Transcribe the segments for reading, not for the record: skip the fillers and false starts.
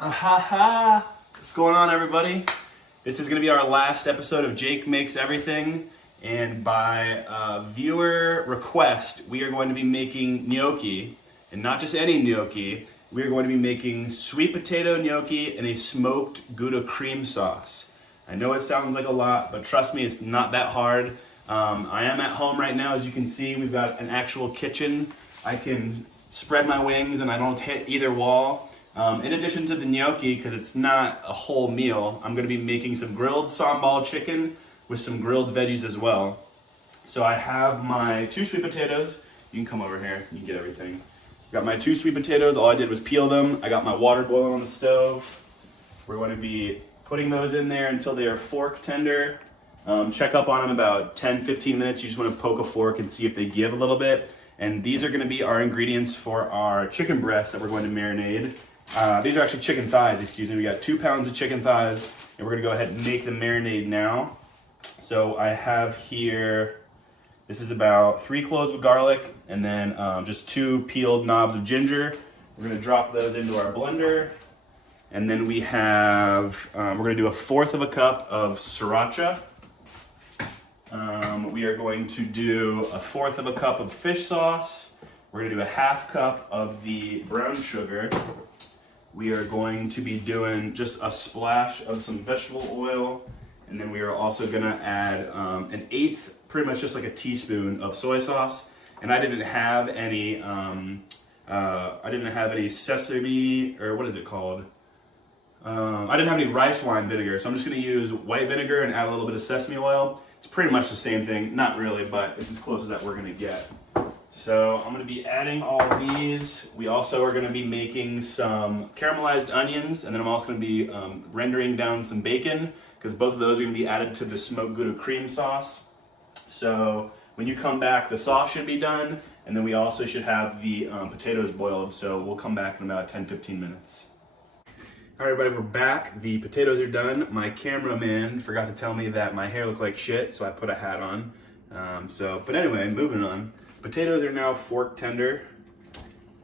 Ahaha! What's going on, everybody? This is going to be our last episode of Jake Makes Everything, and by viewer request, we are going to be making gnocchi, and not just any gnocchi. We are going to be making sweet potato gnocchi and a smoked Gouda cream sauce. I know it sounds like a lot, but trust me, it's not that hard. I am at home right now. As you can see, we've got an actual kitchen. I can spread my wings and I don't hit either wall. In addition to the gnocchi, because it's not a whole meal, I'm going to be making some grilled sambal chicken with some grilled veggies as well. So I have my 2 sweet potatoes. You can come over here, you can get everything. Got my 2 sweet potatoes, all I did was peel them. I got my water boiling on the stove. We're going to be putting those in there until they are fork tender. Check up on them about 10-15 minutes. You just want to poke a fork and see if they give a little bit. And these are going to be our ingredients for our chicken breasts that we're going to marinate. These are actually chicken thighs, excuse me. We got 2 pounds of chicken thighs, and we're gonna go ahead and make the marinade now. So I have here, this is about 3 cloves of garlic, and then just 2 peeled knobs of ginger. We're gonna drop those into our blender. And then we have, we're gonna do 1/4 cup of sriracha. We are going to do 1/4 cup of fish sauce. We're gonna do 1/2 cup of the brown sugar. We are going to be doing just a splash of some vegetable oil, and then we are also gonna add 1/8, pretty much just like a teaspoon of soy sauce. And I didn't have any, sesame, or what is it called? I didn't have any rice wine vinegar, so I'm just gonna use white vinegar and add a little bit of sesame oil. It's pretty much the same thing, not really, but it's as close as that we're gonna get. So I'm going to be adding all of these. We also are going to be making some caramelized onions, and then I'm also going to be rendering down some bacon, because both of those are going to be added to the smoked Gouda cream sauce. So when you come back, the sauce should be done, and then we also should have the potatoes boiled, so we'll come back in about 10-15 minutes. All right, everybody, we're back. The potatoes are done. My cameraman forgot to tell me that my hair looked like shit, so I put a hat on. But anyway, moving on. Potatoes are now fork tender,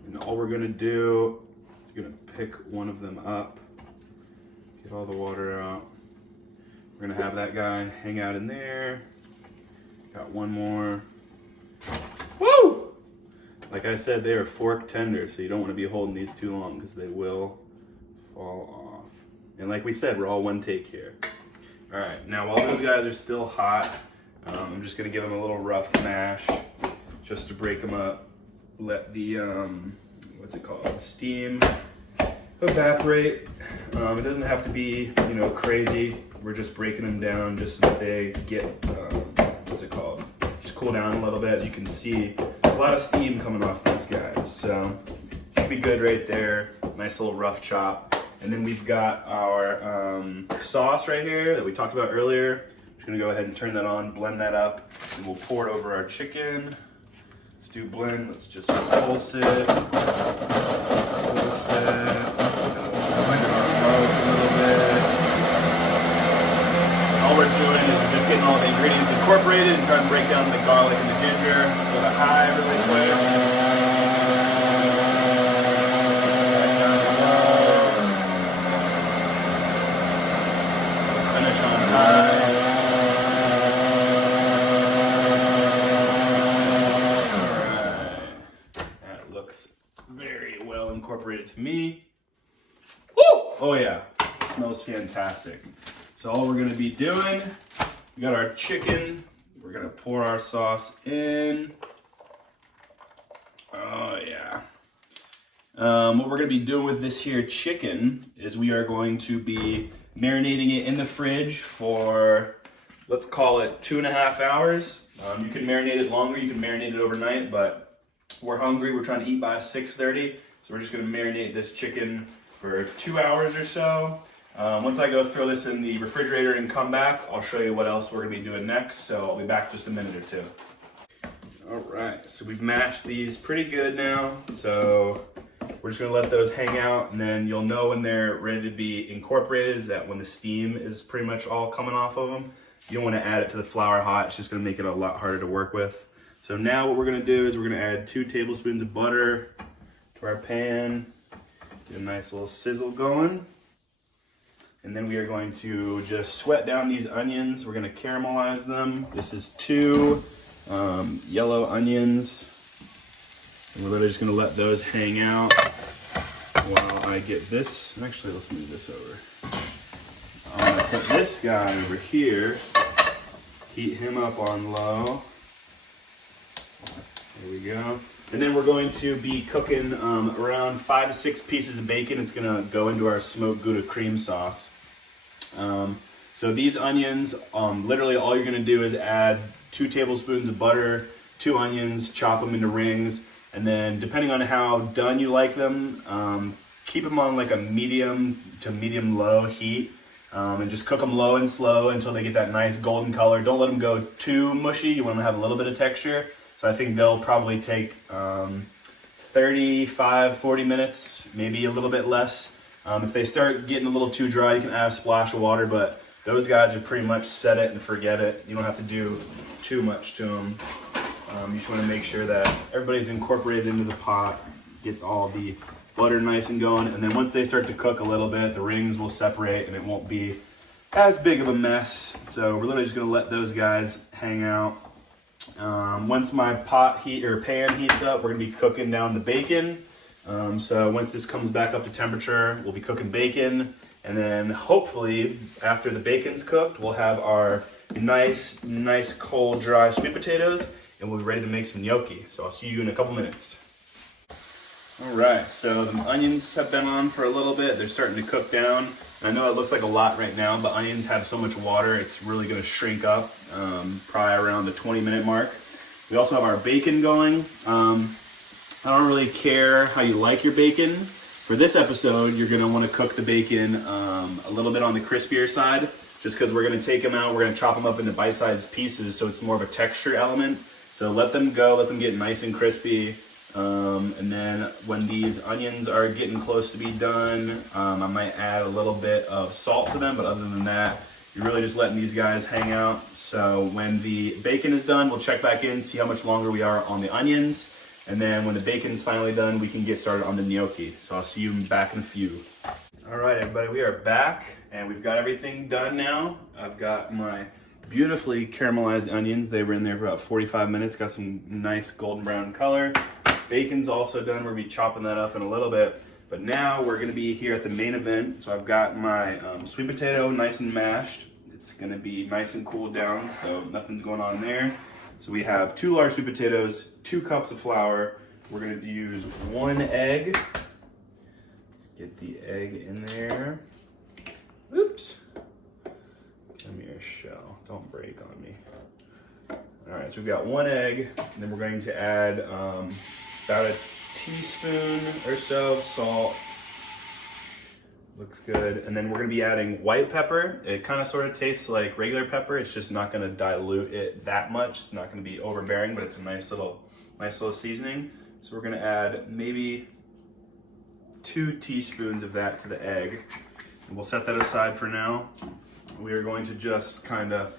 and all we're gonna do, we're gonna pick one of them up, get all the water out. We're gonna have that guy hang out in there. Got one more. Woo! Like I said, they are fork tender, so you don't want to be holding these too long because they will fall off. And like we said, we're all one take here. All right, now while those guys are still hot, I'm just gonna give them a little rough mash, just to break them up, let the, steam evaporate. It doesn't have to be, crazy. We're just breaking them down just so that they get, just cool down a little bit. As you can see, a lot of steam coming off these guys. So, should be good right there. Nice little rough chop. And then we've got our sauce right here that we talked about earlier. I'm just gonna go ahead and turn that on, blend that up, and we'll pour it over our chicken. Do blend, let's just pulse it, blend it on both a little bit. All we're doing is just getting all the ingredients incorporated and trying to break down the garlic and the ginger. Let's go to high really quick. Back down to low. Finish on high. Incorporated to me. Woo! Oh yeah, it smells fantastic. So all we're gonna be doing, we got our chicken, we're gonna pour our sauce in. Oh yeah. What we're gonna be doing with this here chicken is we are going to be marinating it in the fridge for, let's call it 2.5 hours. You can marinate it longer, you can marinate it overnight, but we're hungry, we're trying to eat by 6:30. So we're just gonna marinate this chicken for 2 hours or so. Once I go throw this in the refrigerator and come back, I'll show you what else we're gonna be doing next. So I'll be back just a minute or two. All right, so we've mashed these pretty good now. So we're just gonna let those hang out, and then you'll know when they're ready to be incorporated is that when the steam is pretty much all coming off of them. You don't wanna add it to the flour hot, it's just gonna make it a lot harder to work with. So now what we're gonna do is we're gonna add 2 tablespoons of butter to our pan. Get a nice little sizzle going. And then we are going to just sweat down these onions. We're gonna caramelize them. This is 2 yellow onions. And we're literally just gonna let those hang out while I get this. Actually, let's move this over. I'm gonna put this guy over here, heat him up on low. There we go. And then we're going to be cooking around 5 to 6 pieces of bacon. It's gonna go into our smoked Gouda cream sauce. So these onions, literally all you're gonna do is add 2 tablespoons of butter, 2 onions, chop them into rings, and then depending on how done you like them, keep them on like a medium to medium low heat, and just cook them low and slow until they get that nice golden color. Don't let them go too mushy. You want them to have a little bit of texture. So I think they'll probably take 35, 40 minutes, maybe a little bit less. If they start getting a little too dry, you can add a splash of water, but those guys are pretty much set it and forget it. You don't have to do too much to them. You just want to make sure that everybody's incorporated into the pot, get all the butter nice and going, and then once they start to cook a little bit, the rings will separate and it won't be as big of a mess. So we're literally just going to let those guys hang out. Once my pan heats up, we're going to be cooking down the bacon. So once this comes back up to temperature, we'll be cooking bacon, and then hopefully after the bacon's cooked, we'll have our nice cold dry sweet potatoes, and we'll be ready to make some gnocchi. So I'll see you in a couple minutes. All right, so the onions have been on for a little bit. They're starting to cook down. I know it looks like a lot right now, but onions have so much water, it's really gonna shrink up, probably around the 20-minute mark. We also have our bacon going. I don't really care how you like your bacon. For this episode, you're gonna wanna cook the bacon a little bit on the crispier side, just because we're gonna take them out, we're gonna chop them up into bite-sized pieces, so it's more of a texture element. So let them go, let them get nice and crispy. And then when these onions are getting close to be done, I might add a little bit of salt to them, but other than that, you're really just letting these guys hang out. So when the bacon is done, we'll check back in, see how much longer we are on the onions. And then when the bacon's finally done, we can get started on the gnocchi. So I'll see you back in a few. All right, everybody, we are back and we've got everything done now. I've got my beautifully caramelized onions. They were in there for about 45 minutes, got some nice golden brown color. Bacon's also done. We're gonna be chopping that up in a little bit. But now we're gonna be here at the main event. So I've got my sweet potato nice and mashed. It's gonna be nice and cooled down, so nothing's going on there. So we have 2 large sweet potatoes, 2 cups of flour. We're gonna use 1 egg. Let's get the egg in there. Oops. Come here, shell. Don't break on me. All right, so we've got 1 egg, and then we're going to add about a teaspoon or so of salt. Looks good. And then we're gonna be adding white pepper. It kind of sort of tastes like regular pepper. It's just not gonna dilute it that much. It's not gonna be overbearing, but it's a nice little seasoning. So we're gonna add maybe 2 teaspoons of that to the egg. And we'll set that aside for now. We are going to just kind of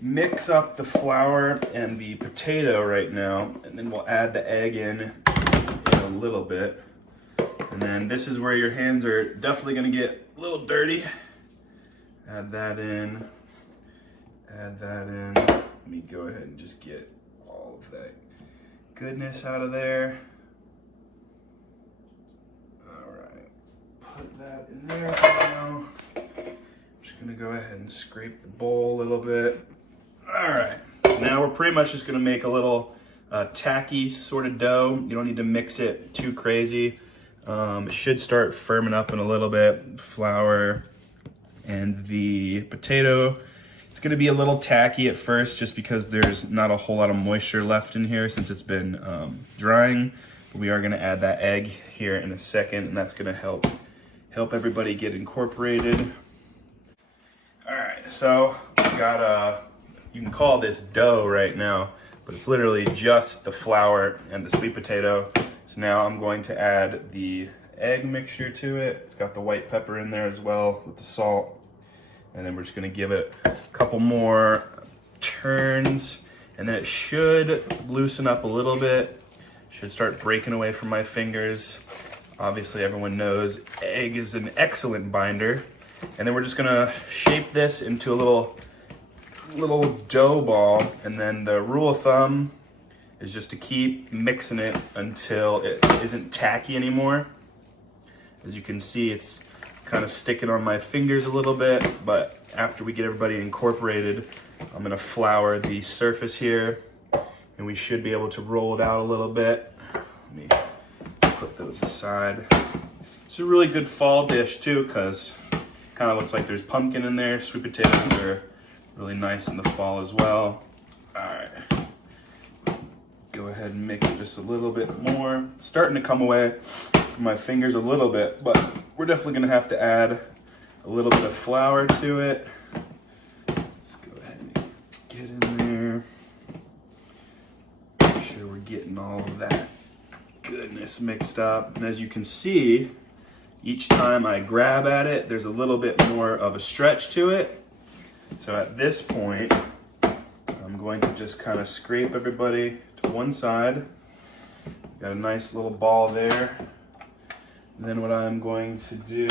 mix up the flour and the potato right now, and then we'll add the egg in a little bit. And then this is where your hands are definitely gonna get a little dirty. Add that in, add that in. Let me go ahead and just get all of that goodness out of there. All right, put that in there for now. Just gonna go ahead and scrape the bowl a little bit. All right, so now we're pretty much just gonna make a little tacky sort of dough. You don't need to mix it too crazy. It should start firming up in a little bit. Flour and the potato. It's gonna be a little tacky at first just because there's not a whole lot of moisture left in here since it's been drying. But we are gonna add that egg here in a second, and that's gonna help everybody get incorporated. All right, so we got you can call this dough right now, but it's literally just the flour and the sweet potato. So now I'm going to add the egg mixture to it. It's got the white pepper in there as well with the salt. And then we're just gonna give it a couple more turns, and then it should loosen up a little bit. Should start breaking away from my fingers. Obviously everyone knows egg is an excellent binder. And then we're just gonna shape this into a little dough ball, and then the rule of thumb is just to keep mixing it until it isn't tacky anymore. As you can see, it's kind of sticking on my fingers a little bit, but after we get everybody incorporated, I'm gonna flour the surface here, and we should be able to roll it out a little bit. Let me put those aside. It's a really good fall dish too, because it kind of looks like there's pumpkin in there. Sweet potatoes are really nice in the fall as well. All right, go ahead and mix it just a little bit more. It's starting to come away from my fingers a little bit, but we're definitely gonna have to add a little bit of flour to it. Let's go ahead and get in there. Make sure we're getting all of that goodness mixed up. And as you can see, each time I grab at it, there's a little bit more of a stretch to it. So at this point, I'm going to just kind of scrape everybody to one side. Got a nice little ball there. And then what I'm going to do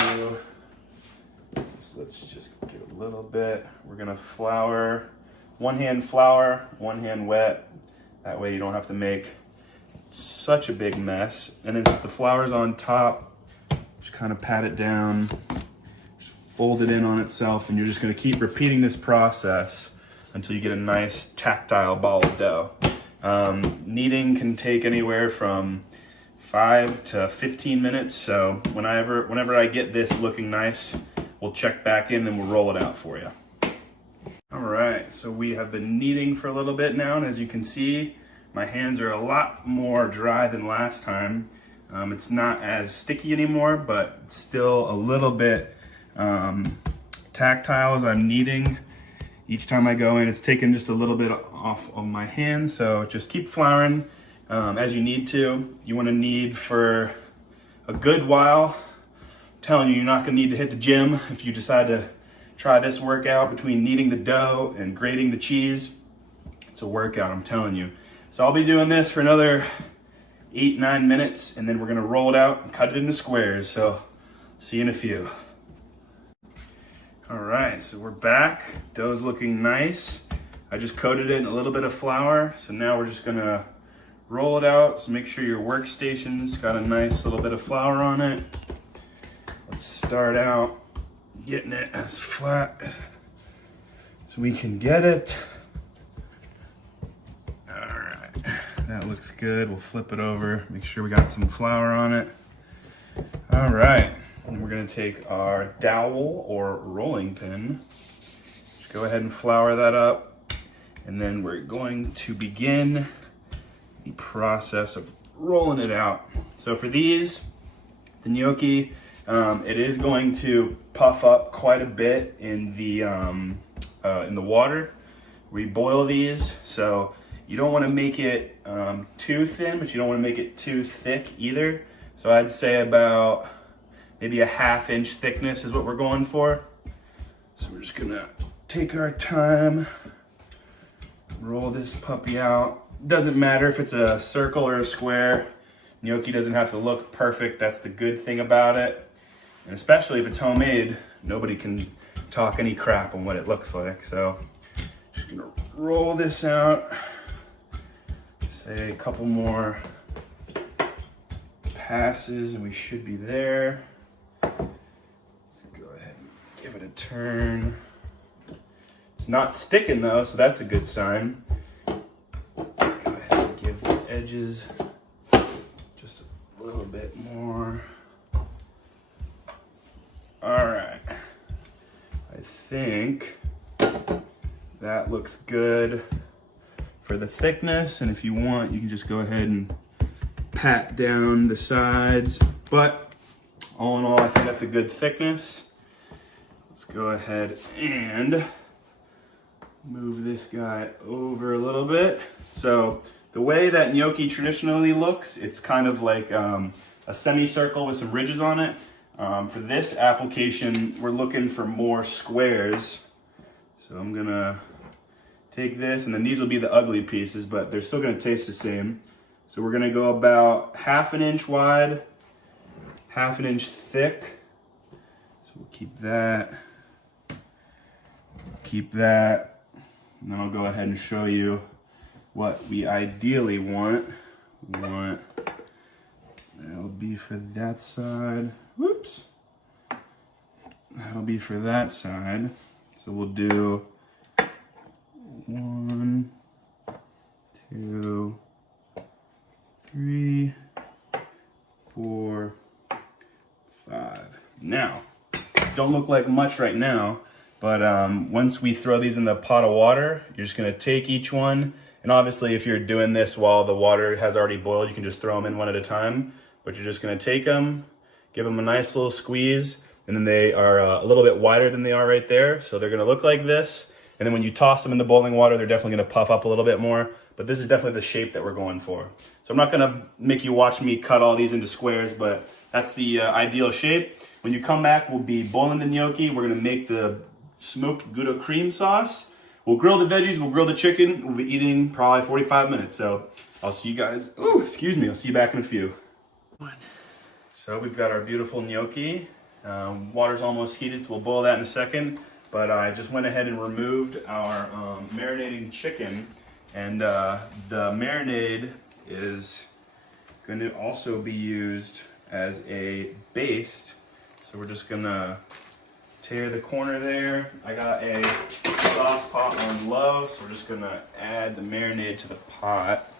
is, let's just get a little bit. We're gonna flour, one hand wet. That way you don't have to make such a big mess. And then since the flour's on top, just kind of pat it down, just fold it in on itself, and you're just gonna keep repeating this process until you get a nice tactile ball of dough. Kneading can take anywhere from 5 to 15 minutes, so whenever I get this looking nice, we'll check back in and we'll roll it out for you. All right, so we have been kneading for a little bit now, and as you can see, my hands are a lot more dry than last time. It's not as sticky anymore, but it's still a little bit tactile as I'm kneading. Each time I go in, it's taking just a little bit off of my hands, so just keep flouring as you need to. You want to knead for a good while. I'm telling you, you're not going to need to hit the gym if you decide to try this workout between kneading the dough and grating the cheese. It's a workout, I'm telling you. So I'll be doing this for another 8-9 minutes, and then we're going to roll it out and cut it into squares. So see you in a few. All right, so we're back. Dough's looking nice. I just coated it in a little bit of flour, so now we're just gonna roll it out. So make sure your workstation's got a nice little bit of flour on it. Let's start out getting it as flat as we can get it. All right, that looks good. We'll flip it over, make sure we got some flour on it. All right. And we're going to take our dowel or rolling pin, just go ahead and flour that up, and then we're going to begin the process of rolling it out. So for these, the gnocchi, it is going to puff up quite a bit in the water. We boil these, so you don't want to make it too thin, but you don't want to make it too thick either. So I'd say about maybe a 1/2 inch thickness is what we're going for. So we're just gonna take our time, roll this puppy out. Doesn't matter if it's a circle or a square. Gnocchi doesn't have to look perfect. That's the good thing about it. And especially if it's homemade, nobody can talk any crap on what it looks like. So just gonna roll this out. Say a couple more passes and we should be there. Go ahead and give it a turn. It's not sticking though, so that's a good sign. Go ahead and give the edges just a little bit more. All right. I think that looks good for the thickness, and if you want, you can just go ahead and pat down the sides, but all in all, I think that's a good thickness. Let's go ahead and move this guy over a little bit. So the way that gnocchi traditionally looks, it's kind of like a semicircle with some ridges on it. For this application, we're looking for more squares. So I'm gonna take this, and then these will be the ugly pieces, but they're still gonna taste the same. So we're gonna go about 1/2 inch wide 1/2 inch thick. So we'll keep that. Keep that. And then I'll go ahead and show you what we ideally want. That'll be for that side. Whoops. That'll be for that side. So we'll do 1, 2, 3, 4, 5. Now, these don't look like much right now, but once we throw these in the pot of water, you're just gonna take each one. And obviously, if you're doing this while the water has already boiled, you can just throw them in one at a time. But you're just gonna take them, give them a nice little squeeze, and then they are a little bit wider than they are right there. So they're gonna look like this. And then when you toss them in the boiling water, they're definitely gonna puff up a little bit more. But this is definitely the shape that we're going for. So I'm not gonna make you watch me cut all these into squares, but that's the ideal shape. When you come back, we'll be boiling the gnocchi. We're gonna make the smoked Gouda cream sauce. We'll grill the veggies, we'll grill the chicken. We'll be eating probably 45 minutes. So I'll see you guys, I'll see you back in a few. So we've got our beautiful gnocchi. Water's almost heated, so we'll boil that in a second. But I just went ahead and removed our marinating chicken. And the marinade is going to also be used as a baste. So we're just gonna tear the corner there. I got a sauce pot on low, so we're just gonna add the marinade to the pot.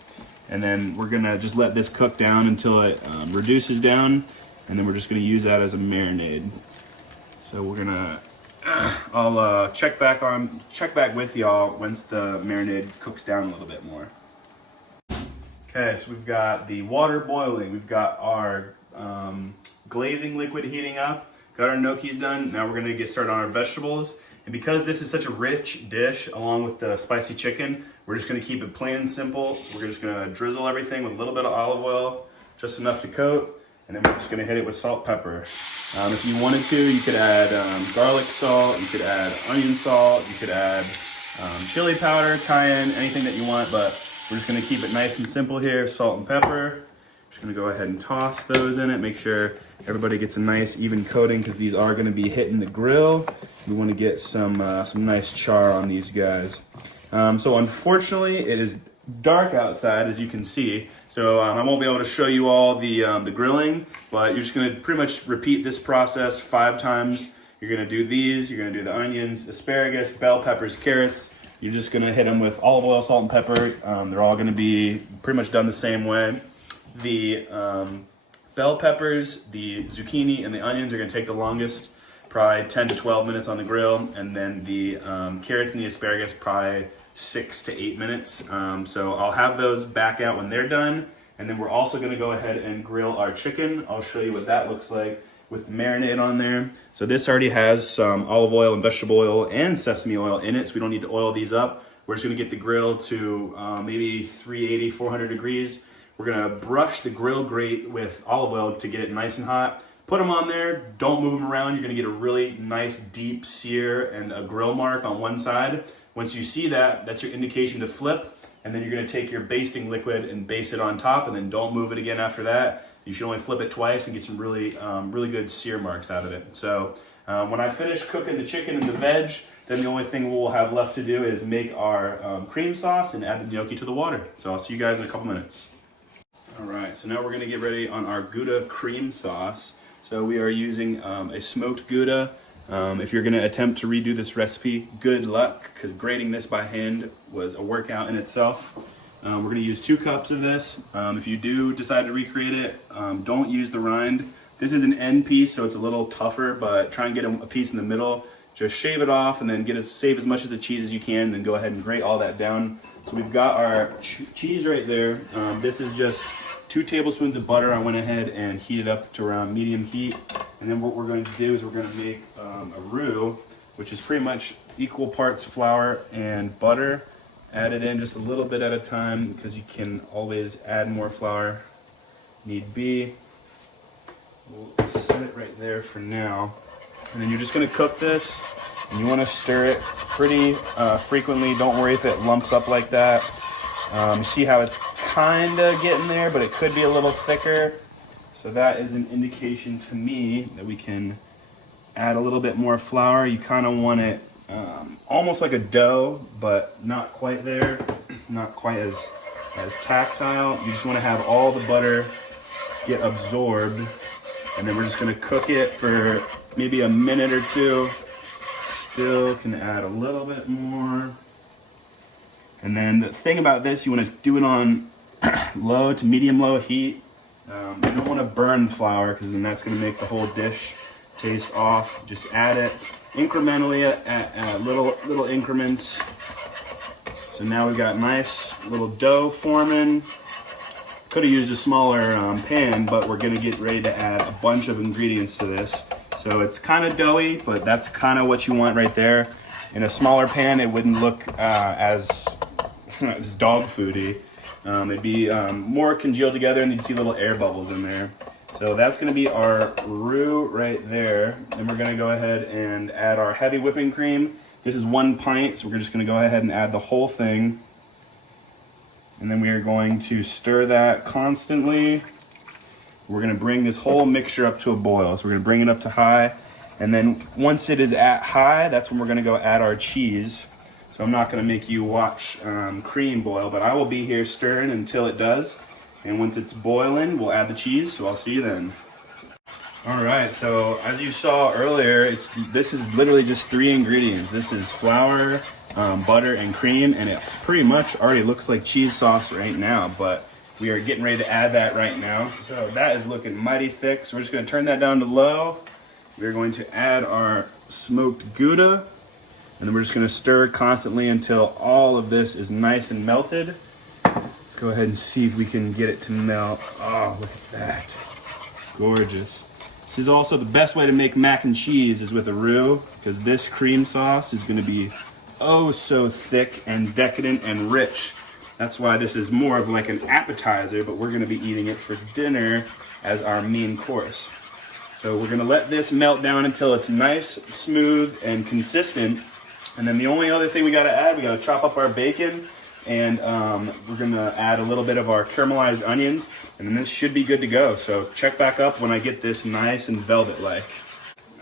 And then we're gonna just let this cook down until it reduces down. And then we're just gonna use that as a marinade. So we're gonna, I'll check back with y'all once the marinade cooks down a little bit more. Okay, so we've got the water boiling. We've got our glazing liquid heating up. Got our gnocchis done. Now we're gonna get started on our vegetables. And because this is such a rich dish along with the spicy chicken, we're just gonna keep it plain and simple. So we're just gonna drizzle everything with a little bit of olive oil, just enough to coat. And then we're just gonna hit it with salt, pepper. If you wanted to, you could add garlic salt, you could add onion salt, you could add chili powder, cayenne, anything that you want, but we're just gonna keep it nice and simple here, salt and pepper. Just gonna go ahead and toss those in it, make sure everybody gets a nice even coating because these are gonna be hitting the grill. We wanna get some nice char on these guys. So unfortunately, it is dark outside, as you can see, so I won't be able to show you all the grilling, but you're just gonna pretty much repeat this process 5 times. You're gonna do these, you're gonna do the onions, asparagus, bell peppers, carrots. You're just gonna hit them with olive oil, salt, and pepper. They're all gonna be pretty much done the same way. The bell peppers, the zucchini, and the onions are gonna take the longest, probably 10 to 12 minutes on the grill, and then the carrots and the asparagus probably 6 to 8 minutes. So I'll have those back out when they're done, and then we're also gonna go ahead and grill our chicken. I'll show you what that looks like with the marinade on there. So this already has some olive oil and vegetable oil and sesame oil in it, so we don't need to oil these up. We're just gonna get the grill to maybe 380, 400 degrees. We're gonna brush the grill grate with olive oil to get it nice and hot. Put them on there, don't move them around. You're gonna get a really nice deep sear and a grill mark on one side. Once you see that, that's your indication to flip, and then you're gonna take your basting liquid and base it on top, and then don't move it again after that. You should only flip it twice and get some really, really good sear marks out of it. So when I finish cooking the chicken and the veg, then the only thing we'll have left to do is make our cream sauce and add the gnocchi to the water. So I'll see you guys in a couple minutes. All right, so now we're gonna get ready on our Gouda cream sauce. So we are using a smoked Gouda. If you're gonna attempt to redo this recipe, good luck, because grating this by hand was a workout in itself. We're gonna use 2 cups of this. If you do decide to recreate it, don't use the rind. This is an end piece, so it's a little tougher, but try and get a piece in the middle. Just shave it off and then save as much of the cheese as you can, then go ahead and grate all that down. So we've got our cheese right there. This is just 2 tablespoons of butter. I went ahead and heated up to around medium heat. And then what we're going to do is we're going to make a roux, which is pretty much equal parts flour and butter. Add it in just a little bit at a time because you can always add more flour need be. We'll set it right there for now. And then you're just going to cook this, and you want to stir it pretty frequently. Don't worry if it lumps up like that. See how it's kind of getting there, but it could be a little thicker. So that is an indication to me that we can add a little bit more flour. You kind of want it almost like a dough, but not quite there, not quite as tactile. You just want to have all the butter get absorbed, and then we're just going to cook it for maybe a minute or two. Still can add a little bit more. And then the thing about this, you want to do it on low to medium low heat. You don't want to burn flour, because then that's going to make the whole dish taste off. Just add it incrementally at little increments. So now we've got nice little dough forming. Could have used a smaller pan, but we're going to get ready to add a bunch of ingredients to this. So it's kind of doughy, but that's kind of what you want right there. In a smaller pan, it wouldn't look as dog foody. It'd be more congealed together, and you'd see little air bubbles in there. So that's going to be our roux right there. Then we're going to go ahead and add our heavy whipping cream. This is 1 pint, so we're just going to go ahead and add the whole thing. And then we are going to stir that constantly. We're going to bring this whole mixture up to a boil. So we're going to bring it up to high. And then once it is at high, that's when we're going to go add our cheese. So I'm not going to make you watch cream boil, but I will be here stirring until it does. And once it's boiling, we'll add the cheese, so I'll see you then. All right, so as you saw earlier, this is literally just 3 ingredients. This is flour, butter, and cream, and it pretty much already looks like cheese sauce right now, but we are getting ready to add that right now. So that is looking mighty thick, so we're just gonna turn that down to low. We're going to add our smoked Gouda, and then we're just gonna stir constantly until all of this is nice and melted. Let's go ahead and see if we can get it to melt. Oh, look at that. Gorgeous. This is also the best way to make mac and cheese is with a roux, because this cream sauce is going to be oh so thick and decadent and rich. That's why this is more of like an appetizer, but we're going to be eating it for dinner as our main course. So we're going to let this melt down until it's nice, smooth, and consistent. And then the only other thing we got to add, we got to chop up our bacon. And we're gonna add a little bit of our caramelized onions, and then this should be good to go. So check back up when I get this nice and velvet-like.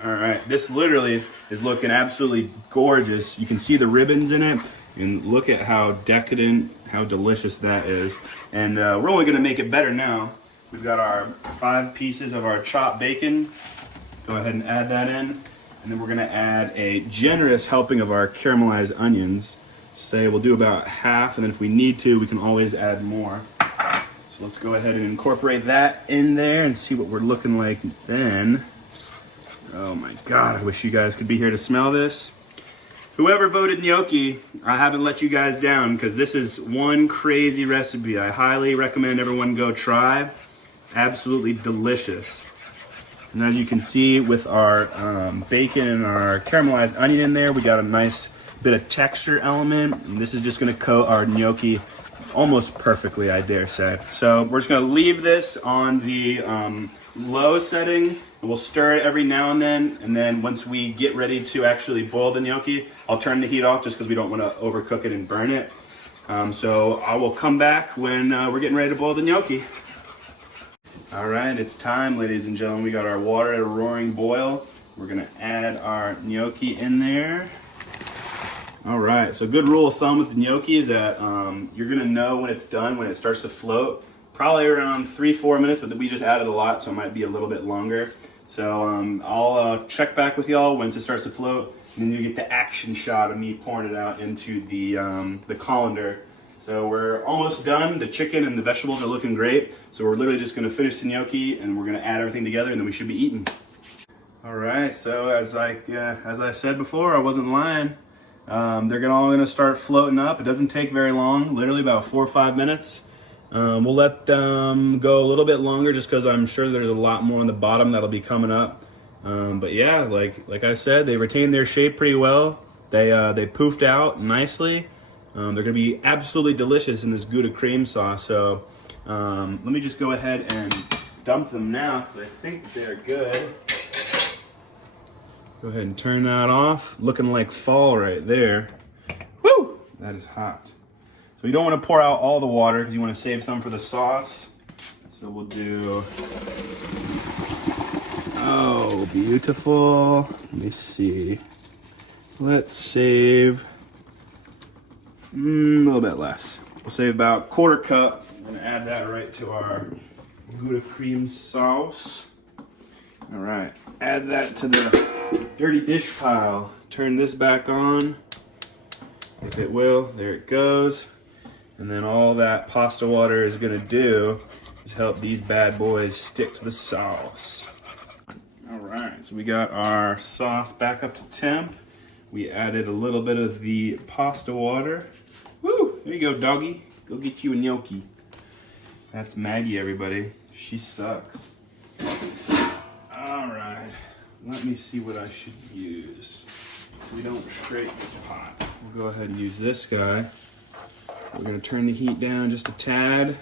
All right, this literally is looking absolutely gorgeous. You can see the ribbons in it, and look at how decadent, how delicious that is. And we're only gonna make it better now. We've got our 5 pieces of our chopped bacon. Go ahead and add that in. And then we're gonna add a generous helping of our caramelized onions. Say we'll do about half, and then if we need to, we can always add more. So let's go ahead and incorporate that in there and see what we're looking like then. Oh my God, I wish you guys could be here to smell this. Whoever voted gnocchi, I haven't let you guys down, because this is one crazy recipe I highly recommend everyone go try. Absolutely delicious. And as you can see with our bacon and our caramelized onion in there, we got a nice bit of texture element, and this is just going to coat our gnocchi almost perfectly, I dare say. So we're just going to leave this on the low setting, and we'll stir it every now and then once we get ready to actually boil the gnocchi, I'll turn the heat off just because we don't want to overcook it and burn it. So I will come back when we're getting ready to boil the gnocchi. All right, it's time, ladies and gentlemen. We got our water at a roaring boil. We're going to add our gnocchi in there. All right, so good rule of thumb with the gnocchi is that you're gonna know when it's done, when it starts to float, probably around 3-4 minutes, but we just added a lot, so it might be a little bit longer. So I'll check back with y'all once it starts to float, and then you get the action shot of me pouring it out into the colander. So we're almost done. The chicken and the vegetables are looking great. So we're literally just gonna finish the gnocchi, and we're gonna add everything together, and then we should be eating. All right, so as I said before, I wasn't lying. They're all gonna start floating up. It doesn't take very long, literally about 4 or 5 minutes. We'll let them go a little bit longer just because I'm sure there's a lot more on the bottom that'll be coming up. But yeah, like I said, they retained their shape pretty well. They poofed out nicely. They're gonna be absolutely delicious in this Gouda cream sauce. So let me just go ahead and dump them now because I think they're good. Go ahead and turn that off. Looking like fall right there. Woo! That is hot. So you don't want to pour out all the water because you want to save some for the sauce. So we'll do beautiful. Let me see. Let's save a little bit less. We'll save about 1/4 cup. I'm gonna add that right to our Gouda cream sauce. All right, add that to the dirty dish pile. Turn this back on, if it will. There it goes. And then all that pasta water is gonna do is help these bad boys stick to the sauce. All right, so we got our sauce back up to temp. We added a little bit of the pasta water. Woo, there you go, doggy. Go get you a gnocchi. That's Maggie, everybody. She sucks. All right, let me see what I should use. So we don't scrape this pot. We'll go ahead and use this guy. We're gonna turn the heat down just a tad.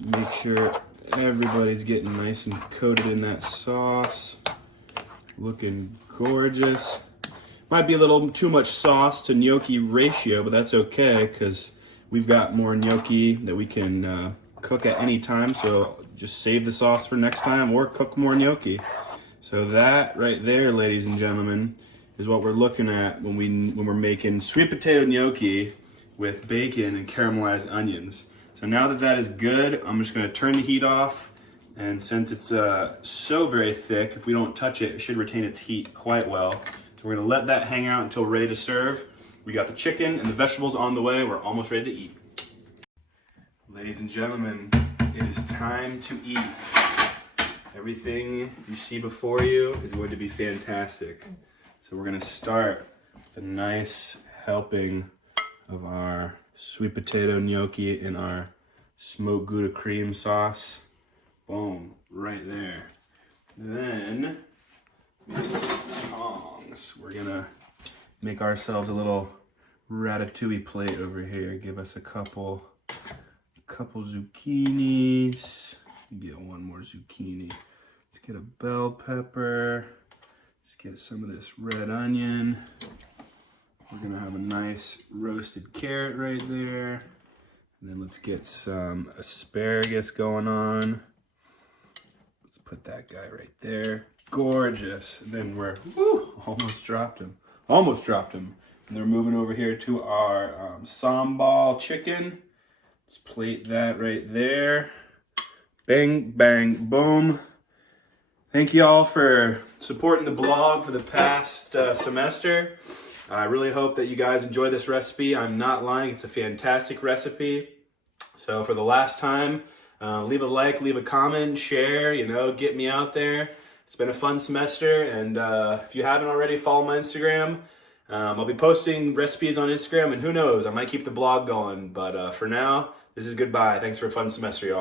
Make sure everybody's getting nice and coated in that sauce. Looking gorgeous. Might be a little too much sauce to gnocchi ratio, but that's okay because we've got more gnocchi that we can cook at any time. So just save the sauce for next time or cook more gnocchi. So that right there, ladies and gentlemen, is what we're looking at when we're making sweet potato gnocchi with bacon and caramelized onions. So now that that is good, I'm just gonna turn the heat off. And since it's so very thick, if we don't touch it, it should retain its heat quite well. So we're gonna let that hang out until ready to serve. We got the chicken and the vegetables on the way. We're almost ready to eat. Ladies and gentlemen, it is time to eat. Everything you see before you is going to be fantastic. So we're gonna start with a nice helping of our sweet potato gnocchi in our smoked Gouda cream sauce. Boom, right there. Then, with tongs, we're gonna make ourselves a little ratatouille plate over here. Give us a couple zucchinis. Get one more zucchini. Let's get a bell pepper. Let's get some of this red onion. We're gonna have a nice roasted carrot right there. And then let's get some asparagus going on. Let's put that guy right there. Gorgeous. And then we're, almost dropped him. Almost dropped him. And then we're moving over here to our sambal chicken. Let's plate that right there. Bang, bang, boom. Thank you all for supporting the blog for the past semester. I really hope that you guys enjoy this recipe. I'm not lying, it's a fantastic recipe. So for the last time, leave a like, leave a comment, share, get me out there. It's been a fun semester, and if you haven't already, follow my Instagram. I'll be posting recipes on Instagram, and who knows, I might keep the blog going. But for now, this is goodbye. Thanks for a fun semester, y'all.